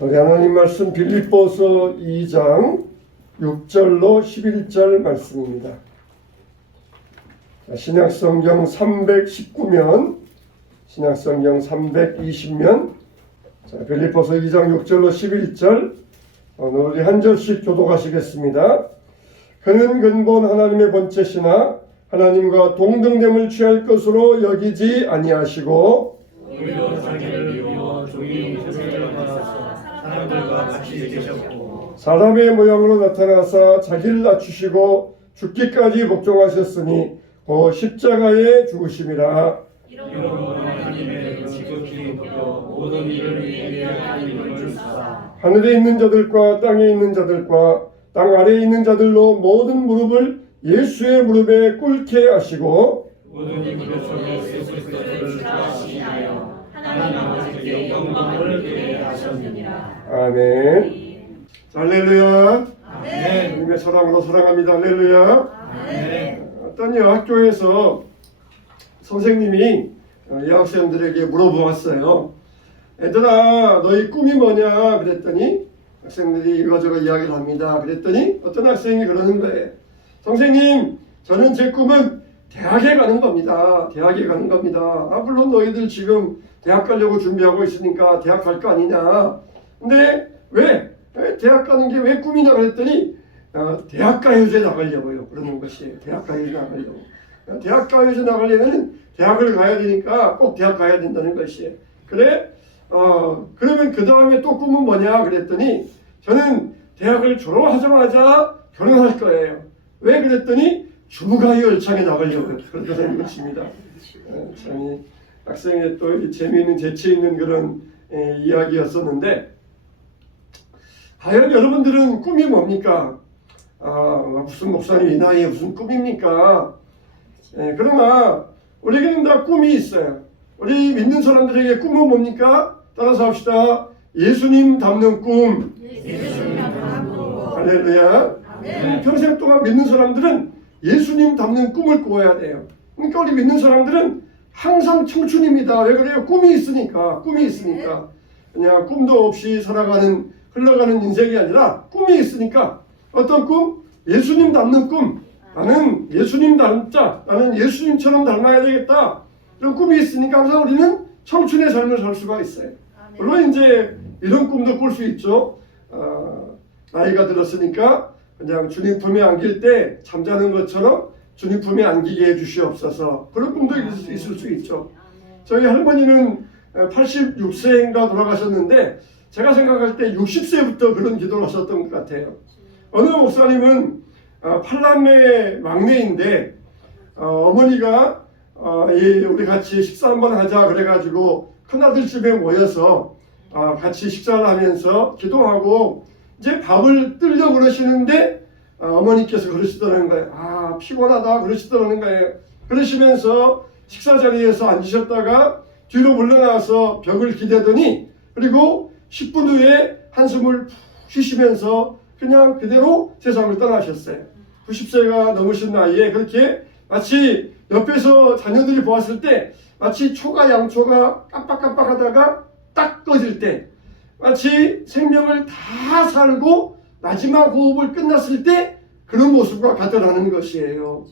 우리 하나님 말씀 빌립보서 2장 6절로 11절 말씀입니다. 신약성경 319면, 신약성경 320면, 빌립보서 2장 6절로 11절 오늘 우리 한 절씩 교독하시겠습니다. 그는 근본 하나님의 본체시나 하나님과 동등됨을 취할 것으로 여기지 아니하시고 오히려 자기를 비워 종이 형체를 받아서 사람들과 같이 계셨고 사람의 모양으로 나타나사 자기를 낮추시고 죽기까지 복종하셨으니 그 십자가에 죽으심이라. 이러므로 하나님의 지극히 높여 모든 일을 예비하게 힘을 주사 하늘에 있는 자들과 땅에 있는 자들과 땅 아래에 있는 자들로 모든 무릎을 예수의 무릎에 꿇게 하시고 모든 무릎 속에 예수 그리스도를 주하시하여 하나님 아버지께 영광을 드리게 하셨느니라. 아멘. 할렐루야. 아멘. 주님의 사랑으로 사랑합니다. 할렐루야. 아멘. 어떤 여학교에서 선생님이 여학생들에게 물어보았어요. 얘들아, 너희 꿈이 뭐냐? 그랬더니 학생들이 이거저거 이야기를 합니다. 그랬더니 어떤 학생이 그러는 거예요. 선생님, 저는 제 꿈은 대학에 가는 겁니다. 대학에 가는 겁니다. 물론 너희들 지금 대학 가려고 준비하고 있으니까 대학 갈 거 아니냐. 근데 왜 대학 가는 게 왜 꿈이냐 그랬더니 대학가요제 나가려고요. 그러는 것이에요. 대학가요제 나가려고. 대학가요제 나가려면 대학을 가야 되니까 꼭 대학 가야 된다는 것이에요. 그래? 그러면 그 다음에 또 꿈은 뭐냐 그랬더니 저는 대학을 졸업하자마자 결혼할 거예요. 왜 그랬더니 주부가요 열창에 나가려고 그러는 것입니다. 참 학생의 또 재미있는 재치 있는 그런 이야기였었는데 과연 여러분들은 꿈이 뭡니까? 무슨 목사님 이 나이에 무슨 꿈입니까? 그러나 우리에게는 다 꿈이 있어요. 우리 믿는 사람들에게 꿈은 뭡니까? 따라서 합시다. 예수님 닮는 꿈. 할렐루야. 평생 동안 믿는 사람들은 예수님 닮는 꿈을 꾸어야 돼요. 그러니까 우리 믿는 사람들은 항상 청춘입니다. 왜 그래요? 꿈이 있으니까. 꿈이 있으니까. 그냥 꿈도 없이 살아가는 흘러가는 인생이 아니라 꿈이 있으니까. 어떤 꿈? 예수님 닮는 꿈. 나는 예수님 닮자. 나는 예수님처럼 닮아야 되겠다. 이런 꿈이 있으니까 항상 우리는 청춘의 삶을 살 수가 있어요. 물론 이제 이런 꿈도 꿀 수 있죠. 나이가 들었으니까 그냥 주님 품에 안길 때 잠자는 것처럼 주님 품에 안기게 해주시옵소서. 그런 꿈도 있을 수 있죠. 저희 할머니는 86세인가 돌아가셨는데 제가 생각할 때 60세부터 그런 기도를 하셨던 것 같아요. 어느 목사님은 8남매 막내인데 어머니가 우리 같이 식사 한번 하자 그래가지고 큰아들 집에 모여서 같이 식사를 하면서 기도하고 이제 밥을 뜨려고 그러시는데 어머니께서 그러시더라는 거예요. 피곤하다 그러시더라는 거예요. 그러시면서 식사 자리에서 앉으셨다가 뒤로 물러나서 벽을 기대더니 그리고 10분 후에 한숨을 푹 쉬시면서 그냥 그대로 세상을 떠나셨어요. 90세가 넘으신 나이에 그렇게 마치 옆에서 자녀들이 보았을 때 마치 초가 양초가 깜빡깜빡하다가 딱 꺼질 때 마치 생명을 다 살고 마지막 호흡을 끝났을 때 그런 모습과 같더라는 것이에요.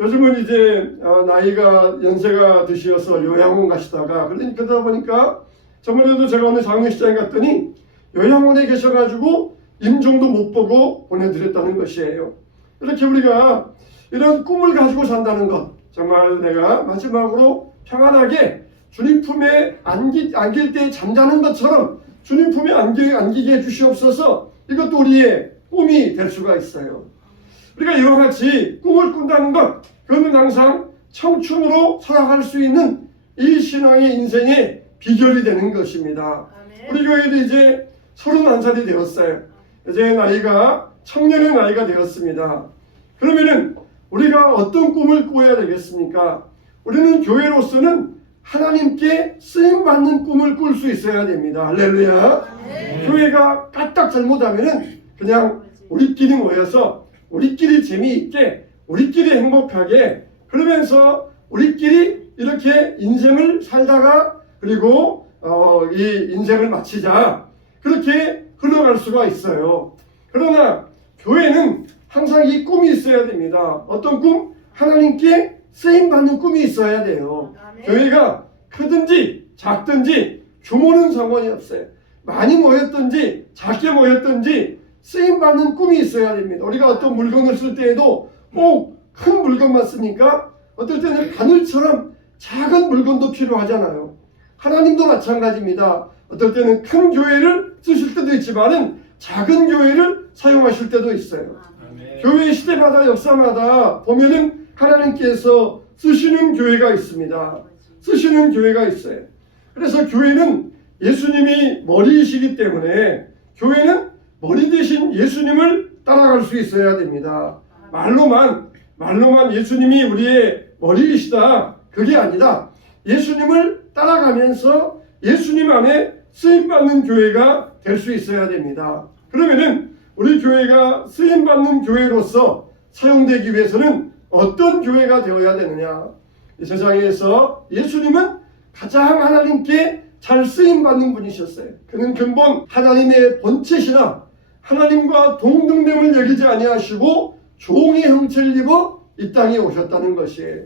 요즘은 이제 나이가 연세가 드셔서 요양원 가시다가 그러다 보니까 저번에도 제가 어느 장례식장에 갔더니 요양원에 계셔가지고 임종도 못 보고 보내드렸다는 것이에요. 이렇게 우리가 이런 꿈을 가지고 산다는 것 정말 내가 마지막으로 평안하게 주님 품에 안길 때 잠자는 것처럼 주님 품에 안기게 해주시옵소서. 이것도 우리의 꿈이 될 수가 있어요. 우리가 이와 같이 꿈을 꾼다는 것 그것은 항상 청춘으로 살아갈 수 있는 이 신앙의 인생의 비결이 되는 것입니다. 우리 교회도 이제 31살이 되었어요. 이제 나이가 청년의 나이가 되었습니다. 그러면은 우리가 어떤 꿈을 꾸어야 되겠습니까? 우리는 교회로서는 하나님께 쓰임받는 꿈을 꿀 수 있어야 됩니다. 할렐루야. 교회가 까딱 잘못하면은 그냥 우리끼리 모여서 우리끼리 재미있게 우리끼리 행복하게 그러면서 우리끼리 이렇게 인생을 살다가 그리고 이 인생을 마치자. 그렇게 흘러갈 수가 있어요. 그러나 교회는 항상 이 꿈이 있어야 됩니다. 어떤 꿈? 하나님께 쓰임받는 꿈이 있어야 돼요. 교회가 크든지 작든지 규모는 상관이 없어요. 많이 모였든지 작게 모였든지 쓰임받는 꿈이 있어야 됩니다. 우리가 어떤 물건을 쓸 때에도 꼭 큰 물건만 쓰니까 어떨 때는 바늘처럼 작은 물건도 필요하잖아요. 하나님도 마찬가지입니다. 어떨 때는 큰 교회를 쓰실 때도 있지만은 작은 교회를 사용하실 때도 있어요. 교회 시대마다 역사마다 보면은 하나님께서 쓰시는 교회가 있습니다. 쓰시는 교회가 있어요. 그래서 교회는 예수님이 머리이시기 때문에 교회는 머리 대신 예수님을 따라갈 수 있어야 됩니다. 말로만 예수님이 우리의 머리이시다, 그게 아니라 예수님을 따라가면서 예수님 안에 쓰임받는 교회가 될 수 있어야 됩니다. 그러면은 우리 교회가 쓰임받는 교회로서 사용되기 위해서는 어떤 교회가 되어야 되느냐? 이 세상에서 예수님은 가장 하나님께 잘 쓰임받는 분이셨어요. 그는 근본 하나님의 본체시나 하나님과 동등됨을 여기지 아니하시고 종의 형체를 입어 이 땅에 오셨다는 것이에요.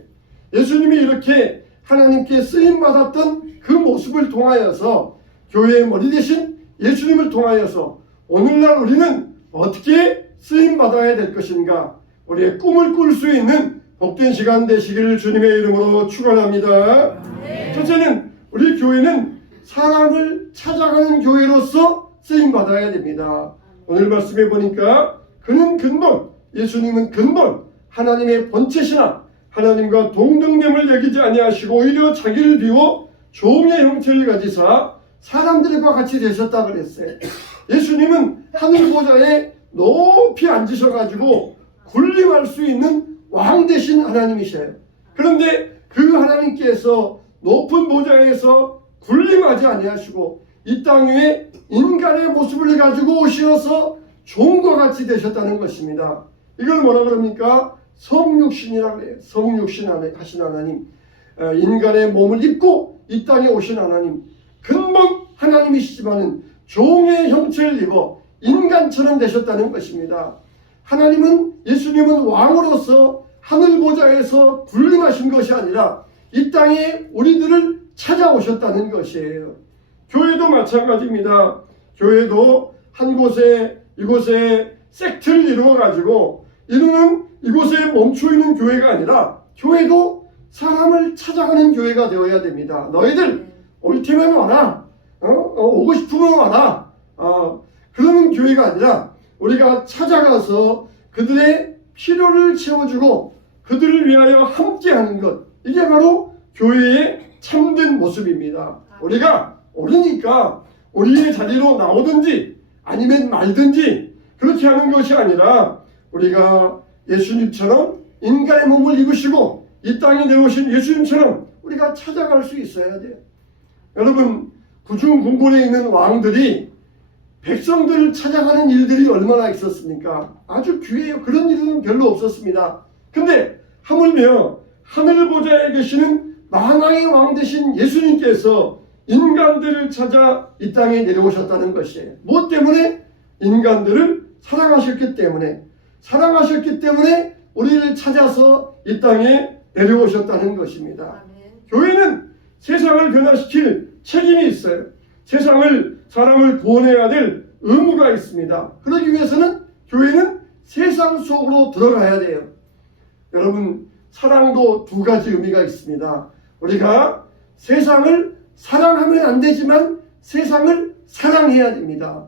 예수님이 이렇게 하나님께 쓰임받았던 그 모습을 통하여서 교회의 머리 대신 예수님을 통하여서 오늘날 우리는 어떻게 쓰임받아야 될 것인가, 우리의 꿈을 꿀 수 있는 복된 시간 되시기를 주님의 이름으로 축원합니다. 첫째는 우리 교회는 사람을 찾아가는 교회로서 쓰임받아야 됩니다. 오늘 말씀해 보니까 그는 근본, 예수님은 근본 하나님의 본체시나 하나님과 동등됨을 여기지 아니하시고 오히려 자기를 비워 종의 형체를 가지사 사람들과 같이 되셨다 그랬어요. 예수님은 하늘 보좌에 높이 앉으셔가지고 군림할 수 있는 왕 되신 하나님이셔요. 그런데 그 하나님께서 높은 보좌에서 군림하지 아니하시고 이 땅 위에 인간의 모습을 가지고 오셔서 종과 같이 되셨다는 것입니다. 이걸 뭐라 그럽니까? 성육신이라고 해요. 성육신 하신 하나님, 인간의 몸을 입고 이 땅에 오신 하나님, 근본 하나님이시지만은 종의 형체를 입어 인간처럼 되셨다는 것입니다. 하나님은, 예수님은 왕으로서 하늘 보좌에서 군림하신 것이 아니라 이 땅에 우리들을 찾아오셨다는 것이에요. 교회도 마찬가지입니다. 교회도 한 곳에, 이곳에 섹트를 이루어가지고 이루는 이곳에 멈춰 있는 교회가 아니라 교회도 사람을 찾아가는 교회가 되어야 됩니다. 너희들 올 테면 와라, 오고 싶으면 와라, 그러는 교회가 아니라 우리가 찾아가서 그들의 필요를 채워주고 그들을 위하여 함께하는 것, 이게 바로 교회의 참된 모습입니다. 우리가 오르니까 우리의 자리로 나오든지 아니면 말든지 그렇게 하는 것이 아니라 우리가 예수님처럼 인간의 몸을 입으시고 이 땅에 내오신 예수님처럼 우리가 찾아갈 수 있어야 돼요. 여러분, 구중궁궐에 있는 왕들이 백성들을 찾아가는 일들이 얼마나 있었습니까? 아주 귀해요. 그런 일은 별로 없었습니다. 근데 하물며 하늘 보좌에 계시는 만왕의 왕 되신 예수님께서 인간들을 찾아 이 땅에 내려오셨다는 것이에요. 무엇 때문에? 인간들을 사랑하셨기 때문에 우리를 찾아서 이 땅에 내려오셨다는 것입니다. 교회는 세상을 변화시킬 책임이 있어요. 사람을 구원해야 될 의무가 있습니다. 그러기 위해서는 교회는 세상 속으로 들어가야 돼요. 여러분, 사랑도 두 가지 의미가 있습니다. 우리가 세상을 사랑하면 안 되지만 세상을 사랑해야 됩니다.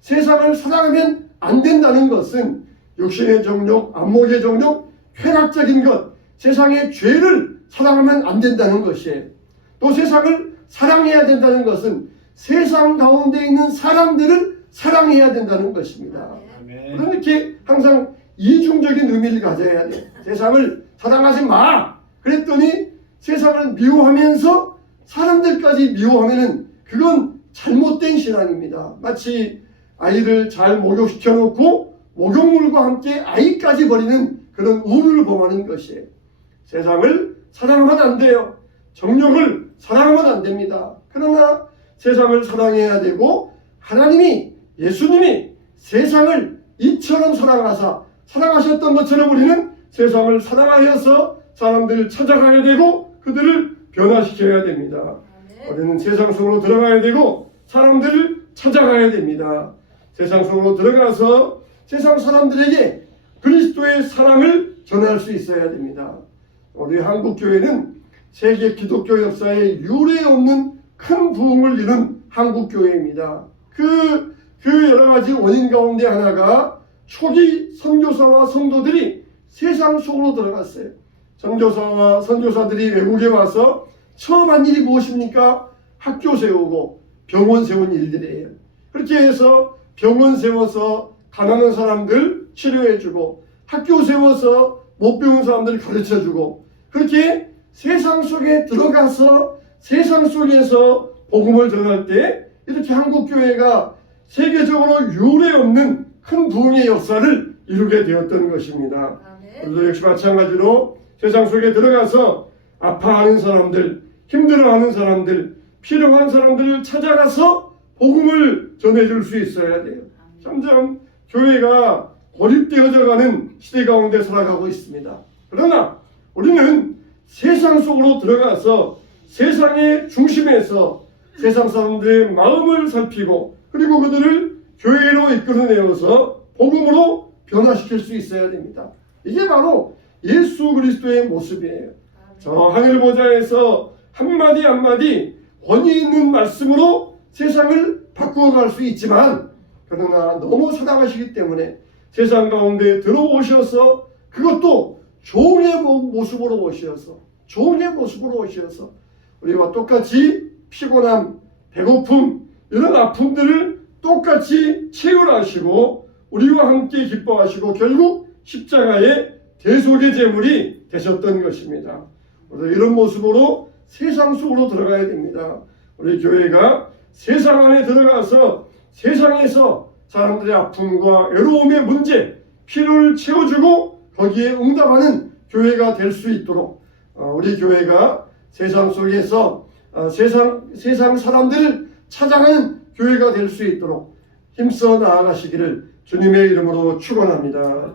세상을 사랑하면 안 된다는 것은 육신의 정욕, 안목의 정욕, 쾌락적인 것, 세상의 죄를 사랑하면 안 된다는 것이에요. 또 세상을 사랑해야 된다는 것은 세상 가운데 있는 사람들을 사랑해야 된다는 것입니다. 그렇게 항상 이중적인 의미를 가져야 돼요. 세상을 사랑하지 마! 그랬더니 세상을 미워하면서 사람들까지 미워하면은 그건 잘못된 신앙입니다. 마치 아이를 잘 목욕시켜 놓고 목욕물과 함께 아이까지 버리는 그런 우를 범하는 것이에요. 세상을 사랑하면 안 돼요. 정욕을 사랑하면 안 됩니다. 그러나 세상을 사랑해야 되고 하나님이 예수님이 세상을 이처럼 사랑하셨던 것처럼 우리는 세상을 사랑하여서 사람들을 찾아가야 되고 그들을 변화시켜야 됩니다. 우리는 세상 속으로 들어가야 되고 사람들을 찾아가야 됩니다. 세상 속으로 들어가서 세상 사람들에게 그리스도의 사랑을 전할 수 있어야 됩니다. 우리 한국교회는 세계 기독교 역사에 유례 없는 큰 부흥을 이룬 한국교회입니다. 그 여러 가지 원인 가운데 하나가 초기 선교사와 성도들이 세상 속으로 들어갔어요. 선교사와 선교사들이 외국에 와서 처음 한 일이 무엇입니까? 학교 세우고 병원 세운 일들이에요. 그렇게 해서 병원 세워서 가난한 사람들 치료해주고 학교 세워서 못 배운 사람들 가르쳐주고 그렇게 세상 속에 들어가서 세상 속에서 복음을 전할 때 이렇게 한국교회가 세계적으로 유례 없는 큰 부흥의 역사를 이루게 되었던 것입니다. 그래서 역시 마찬가지로 세상 속에 들어가서 아파하는 사람들, 힘들어하는 사람들, 필요한 사람들을 찾아가서 복음을 전해줄 수 있어야 돼요. 점점 교회가 고립되어져 가는 시대 가운데 살아가고 있습니다. 그러나 우리는 세상 속으로 들어가서 세상의 중심에서 세상 사람들의 마음을 살피고 그리고 그들을 교회로 이끌어내어서 복음으로 변화시킬 수 있어야 됩니다. 이게 바로 예수 그리스도의 모습이에요. 저 하늘 보좌에서 한마디 한마디 권위 있는 말씀으로 세상을 바꾸어갈 수 있지만 그러나 너무 사랑하시기 때문에 세상 가운데 들어오셔서 그것도 종의 모습으로 오셔서 우리와 똑같이 피곤함, 배고픔 이런 아픔들을 똑같이 체휼하시고 우리와 함께 기뻐하시고 결국 십자가의 대속의 제물이 되셨던 것입니다. 우리 이런 모습으로 세상 속으로 들어가야 됩니다. 우리 교회가 세상 안에 들어가서 세상에서 사람들의 아픔과 외로움의 문제, 필요를 채워주고 거기에 응답하는 교회가 될 수 있도록 우리 교회가 세상 속에서 세상 사람들을 찾아가는 교회가 될 수 있도록 힘써 나아가시기를 주님의 이름으로 축원합니다.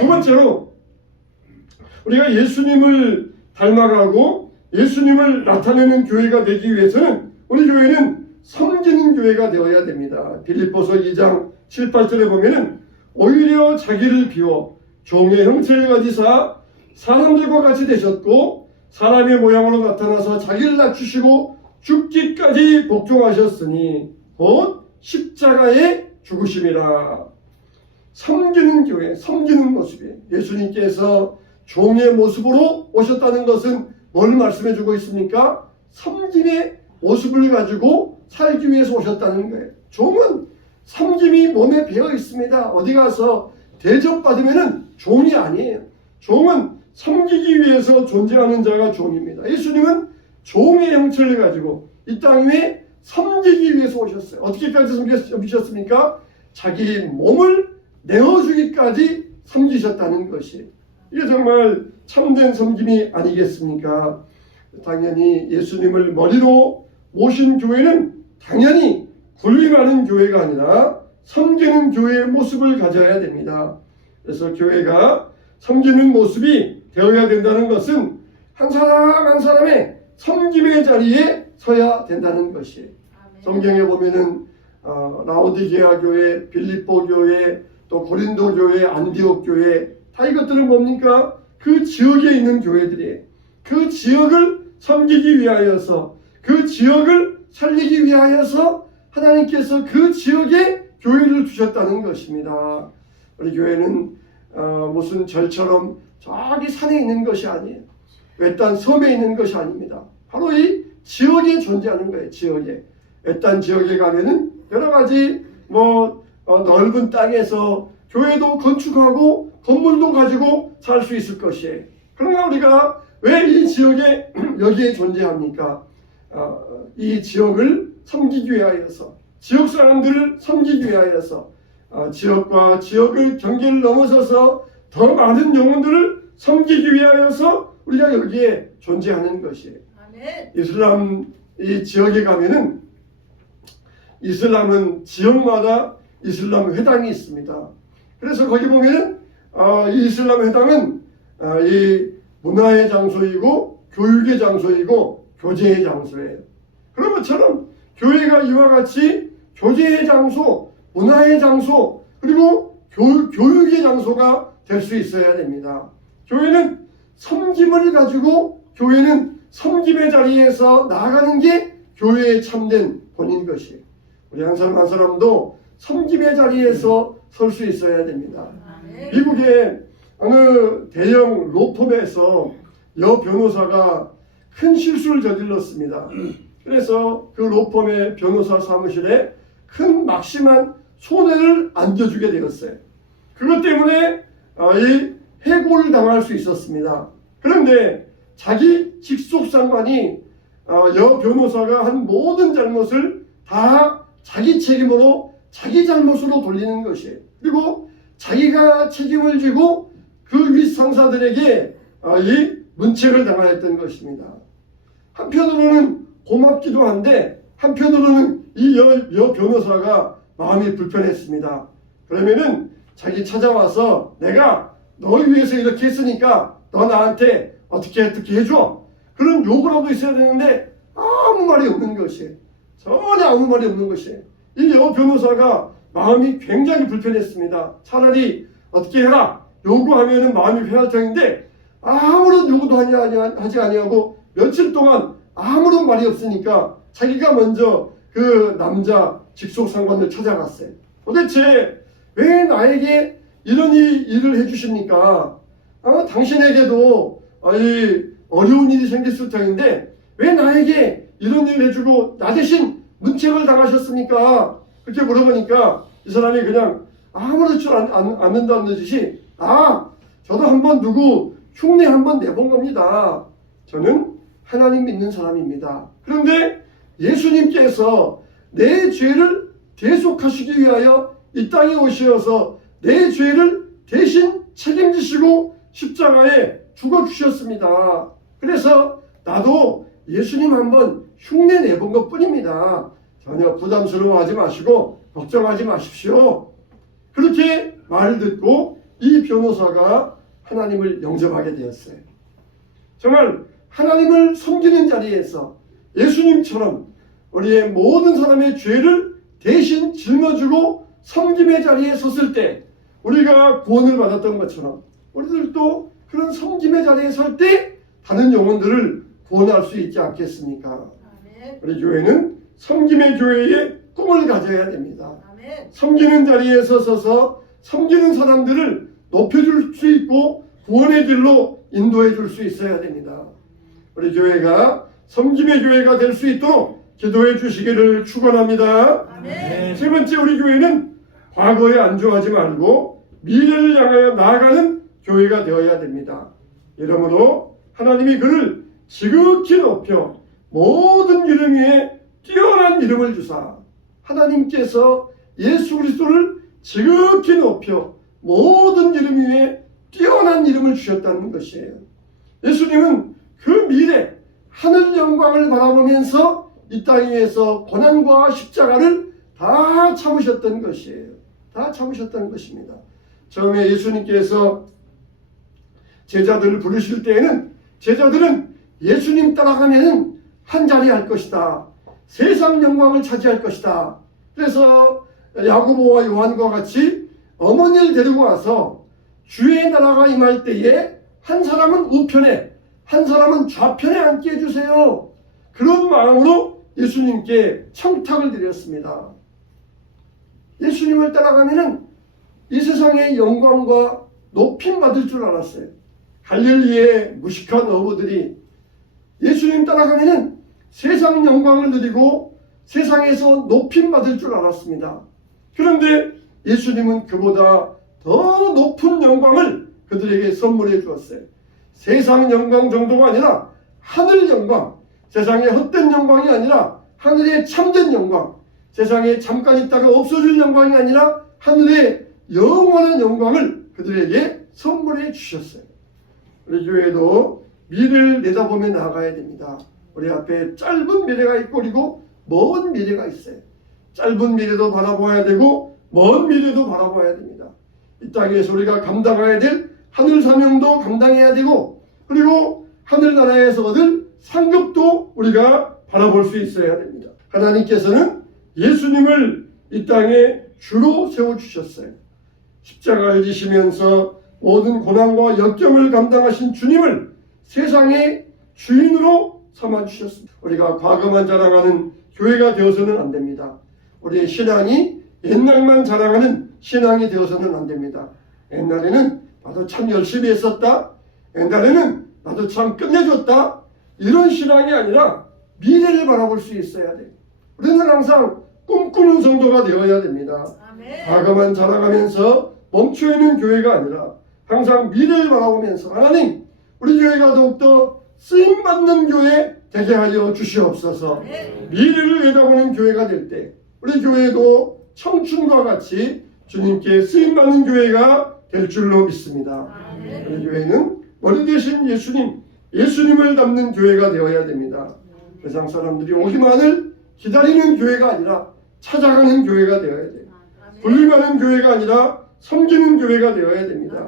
두 번째로 우리가 예수님을 닮아가고 예수님을 나타내는 교회가 되기 위해서는 우리 교회는 섬기는 교회가 되어야 됩니다. 빌립보서 2장 7, 8절에 보면은 오히려 자기를 비워 종의 형체를 가지사 사람들과 같이 되셨고 사람의 모양으로 나타나서 자기를 낮추시고 죽기까지 복종하셨으니 곧 십자가의 죽으심이라. 섬기는 교회, 섬기는 모습이에요. 예수님께서 종의 모습으로 오셨다는 것은 뭘 말씀해 주고 있습니까? 섬김의 모습을 가지고 살기 위해서 오셨다는 거예요. 종은 섬김이 몸에 배어 있습니다. 어디 가서 대접받으면 종이 아니에요. 종은 섬기기 위해서 존재하는 자가 종입니다. 예수님은 종의 형체를 가지고 이 땅 위에 섬기기 위해서 오셨어요. 어떻게까지 섬기셨습니까? 자기 몸을 내어주기까지 섬기셨다는 것이 이게 정말 참된 섬김이 아니겠습니까? 당연히 예수님을 머리로 모신 교회는 당연히 군림하는 교회가 아니라 섬기는 교회의 모습을 가져야 됩니다. 그래서 교회가 섬기는 모습이 되어야 된다는 것은 한 사람 한 사람의 섬김의 자리에 서야 된다는 것이에요. 성경에 보면은 라오디게아 교회, 빌립보 교회, 또 고린도 교회, 안디옥 교회 다 이것들은 뭡니까? 그 지역에 있는 교회들이에요. 그 지역을 섬기기 위하여서 그 지역을 살리기 위하여서 하나님께서 그 지역에 교회를 두셨다는 것입니다. 우리 교회는 무슨 절처럼 저기 산에 있는 것이 아니에요. 외딴 섬에 있는 것이 아닙니다. 바로 이 지역에 존재하는 거예요. 지역에. 외딴 지역에 가면은 여러 가지 넓은 땅에서 교회도 건축하고 건물도 가지고 살 수 있을 것이에요. 그러나 우리가 왜 이 지역에 여기에 존재합니까? 이 지역을 섬기기 위하여서 지역 사람들을 섬기기 위하여서 지역과 지역의 경계를 넘어서서 더 많은 영혼들을 섬기기 위하여서 우리가 여기에 존재하는 것이에요. 이슬람 이 지역에 가면은 이슬람은 지역마다 이슬람 회당이 있습니다. 그래서 거기 보면 이 이슬람 회당은 이 문화의 장소이고 교육의 장소이고 교제의 장소예요. 그런 것처럼 교회가 이와 같이 교제의 장소, 문화의 장소, 그리고 교육의 장소가 될 수 있어야 됩니다. 교회는 섬김을 가지고 교회는 섬김의 자리에서 나아가는 게 교회의 참된 본인 것이에요. 우리 한 사람 한 사람도 섬김의 자리에서 설 수 있어야 됩니다. 미국의 어느 대형 로펌에서 여 변호사가 큰 실수를 저질렀습니다. 그래서 그 로펌의 변호사 사무실에 큰 막심한 손해를 안겨주게 되었어요. 그것 때문에 이 해고를 당할 수 있었습니다. 그런데 자기 직속 상관이 여 변호사가 한 모든 잘못을 다 자기 책임으로 자기 잘못으로 돌리는 것이에요. 그리고 자기가 책임을 지고 그 윗상사들에게 이 문책을 당하였던 것입니다. 한편으로는 고맙기도 한데 한편으로는 이 여 변호사가 마음이 불편했습니다. 그러면은 자기 찾아와서 내가 너를 위해서 이렇게 했으니까 너 나한테 어떻게 해줘. 그런 요구라도 있어야 되는데 아무 말이 없는 것이에요. 전혀 아무 말이 없는 것이에요. 이 여 변호사가 마음이 굉장히 불편했습니다. 차라리 어떻게 해라 요구하면은 마음이 편할 터인데 아무런 요구도 하지 아니하고 며칠 동안 아무런 말이 없으니까 자기가 먼저 그 남자 직속 상관을 찾아갔어요. 도대체 왜 나에게 이런 일을 해주십니까? 당신에게도 이 어려운 일이 생겼을 터인데 왜 나에게 이런 일을 해주고 나 대신 문책을 당하셨습니까? 그렇게 물어보니까 이 사람이 그냥 아무렇지도 않는다는 듯이 저도 한번 누구 흉내 한번 내본 겁니다. 저는 하나님 믿는 사람입니다. 그런데 예수님께서 내 죄를 대속하시기 위하여 이 땅에 오셔서 내 죄를 대신 책임지시고 십자가에 죽어주셨습니다. 그래서 나도 예수님 한번 흉내 내본 것 뿐입니다. 전혀 부담스러워하지 마시고 걱정하지 마십시오. 그렇게 말을 듣고 이 변호사가 하나님을 영접하게 되었어요. 정말 하나님을 섬기는 자리에서 예수님처럼 우리의 모든 사람의 죄를 대신 짊어지고 섬김의 자리에 섰을 때 우리가 구원을 받았던 것처럼 우리들도 그런 섬김의 자리에 설 때 다른 영혼들을 구원할 수 있지 않겠습니까? 우리 교회는 섬김의 교회의 꿈을 가져야 됩니다. 섬기는 자리에 서서 섬기는 사람들을 높여줄 수 있고 구원의 길로 인도해 줄 수 있어야 됩니다. 우리 교회가 섬김의 교회가 될 수 있도록 기도해 주시기를 축원합니다. 세 번째, 우리 교회는 과거에 안주하지 말고 미래를 향하여 나아가는 교회가 되어야 됩니다. 이러므로 하나님이 그를 지극히 높여 모든 이름 위에 뛰어난 이름을 주사 하나님께서 예수 그리스도를 지극히 높여 모든 이름 위에 뛰어난 이름을 주셨다는 것이에요. 예수님은 그 미래 하늘 영광을 바라보면서 이 땅 위에서 고난과 십자가를 다 참으셨던 것이에요. 다 참으셨다는 것입니다. 처음에 예수님께서 제자들을 부르실 때에는 제자들은 예수님 따라가면 한 자리 할 것이다. 세상 영광을 차지할 것이다. 그래서 야고보와 요한과 같이 어머니를 데리고 와서 주의 나라가 임할 때에 한 사람은 우편에 한 사람은 좌편에 앉게 해주세요. 그런 마음으로 예수님께 청탁을 드렸습니다. 예수님을 따라가면은 이 세상의 영광과 높임 받을 줄 알았어요. 갈릴리의 무식한 어부들이 예수님 따라가면은 세상 영광을 누리고 세상에서 높임 받을 줄 알았습니다. 그런데 예수님은 그보다 더 높은 영광을 그들에게 선물해 주었어요. 세상 영광 정도가 아니라 하늘 영광, 세상의 헛된 영광이 아니라 하늘의 참된 영광, 세상에 잠깐 있다가 없어질 영광이 아니라 하늘의 영원한 영광을 그들에게 선물해 주셨어요. 우리 교회도 미래를 내다보며 나아가야 됩니다. 우리 앞에 짧은 미래가 있고 그리고 먼 미래가 있어요. 짧은 미래도 바라봐야 되고 먼 미래도 바라봐야 됩니다. 이 땅에서 우리가 감당해야 될 하늘 사명도 감당해야 되고 그리고 하늘나라에서 얻을 상급도 우리가 바라볼 수 있어야 됩니다. 하나님께서는 예수님을 이 땅에 주로 세워주셨어요. 십자가를 지시면서 모든 고난과 역경을 감당하신 주님을 세상의 주인으로 삼아주셨습니다. 우리가 과거만 자랑하는 교회가 되어서는 안 됩니다. 우리의 신앙이 옛날만 자랑하는 신앙이 되어서는 안 됩니다. 옛날에는 나도 참 열심히 했었다. 옛날에는 나도 참 끝내줬다. 이런 신앙이 아니라 미래를 바라볼 수 있어야 돼요. 우리는 항상 꿈꾸는 성도가 되어야 됩니다. 과거만 자랑하면서 멈춰있는 교회가 아니라 항상 미래를 바라보면서 하나님 우리 교회가 더욱더 쓰임받는 교회 되게 하여 주시옵소서. 미래를 내다보는 교회가 될 때 우리 교회도 청춘과 같이 주님께 쓰임받는 교회가 될 줄로 믿습니다. 우리 교회는 머리 대신 예수님을 담는 교회가 되어야 됩니다. 세상 사람들이 오기만을 기다리는 교회가 아니라 찾아가는 교회가 되어야 돼요. 불림하는 교회가 아니라 섬기는 교회가 되어야 됩니다.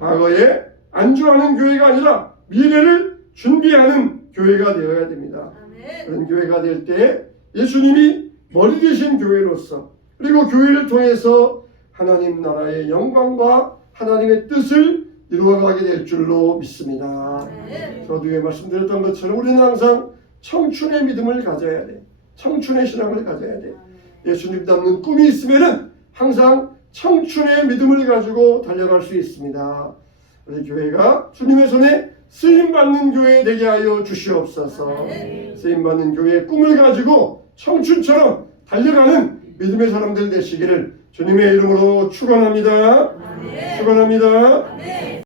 과거에 안주하는 교회가 아니라 미래를 준비하는 교회가 되어야 됩니다. 그런 교회가 될 때 예수님이 머리 되신 교회로서 그리고 교회를 통해서 하나님 나라의 영광과 하나님의 뜻을 이루어가게 될 줄로 믿습니다. 저도 말씀드렸던 것처럼 우리는 항상 청춘의 믿음을 가져야 돼. 청춘의 신앙을 가져야 돼. 예수님 닮는 꿈이 있으면은 항상 청춘의 믿음을 가지고 달려갈 수 있습니다. 우리 교회가 주님의 손에 쓰임받는 교회 되게 하여 주시옵소서. 쓰임받는 교회의 꿈을 가지고 청춘처럼 달려가는 믿음의 사람들 되시기를 주님의 이름으로 축원합니다. 축원합니다.